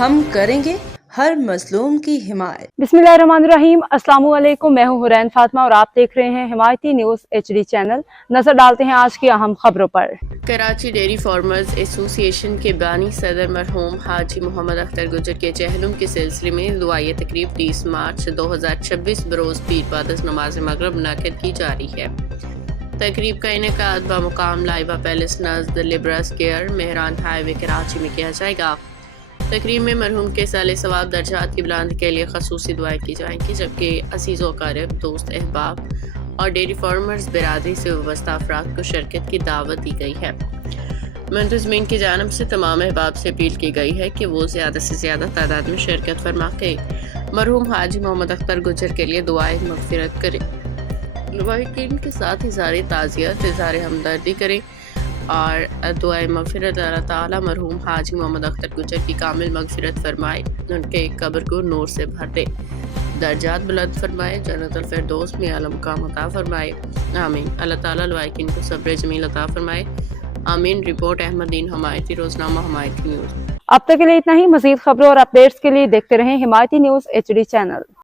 ہم کریں گے ہر مظلوم کی حمایت۔ बिस्मिल्लाहिर्रहमानिर्रहीम। अस्सलाम वालेकुम। मैं हूं हुरैन फातिमा और आप देख रहे हैं हिमायती न्यूज HD चैनल। नजर डालते हैं आज की अहम खबरों पर। कराची डेयरी फार्मर्स एसोसिएशन के बानी सदर मरहूम हाजी मोहम्मद अख्तर गुजर के चहलुम के सिलसिले में दुआई तकरीब 30 मार्च 2026 बरोज़ पीर बाद नमाज मगरिब मुनक़िद की जा रही है। तकरीब का इनेकाद बमुकाम लाइबा पैलेस नज़द लिब्रस केयर मेहरान हाईवे कराची में किया जाएगा। तकरीब में मरहूम के साले सवाब दर्जात की बुलंदी के लिए खसूसी दुआएं की जाएंगी, जबकि अजीज़ क़रीब दोस्त अहबाब और डेयरी फार्मर्स बिरादरी से वाबस्ता अफराद को शिरकत की दावत दी गई है। मुंतज़मीन की जानब से तमाम अहबाब से अपील की गई है कि वो ज़्यादा से ज़्यादा तादाद में शिरकत फरमा के मरहूम हाजी मोहम्मद अख्तर गुजर के लिए दुआएं मग़फ़िरत करें। लवाहिकीन के साथ इज़हार ताज़ियत, इज़हार हमदर्दी करें और दुआए मग़फ़िरत अल्लाह ताला मरहूम हाजी मोहम्मद अख्तर गुजर की कामिल मग़फ़िरत फरमाए, उनके कब्र को नूर से भर दे, दर्जात बुलंद फरमाए, जन्नतुल फ़िरदौस में आला मुक़ाम अता फरमाए। आमीन। अल्लाह ताला लवाहिकीन को सब्र जमील अता फरमाए। आमीन। रिपोर्ट अहमदीन हमायती, रोज़नामा हमायती न्यूज़। अब तक के लिए इतना ही। मज़ीद खबरों और अपडेट्स के लिए देखते रहें हिमायती न्यूज HD चैनल।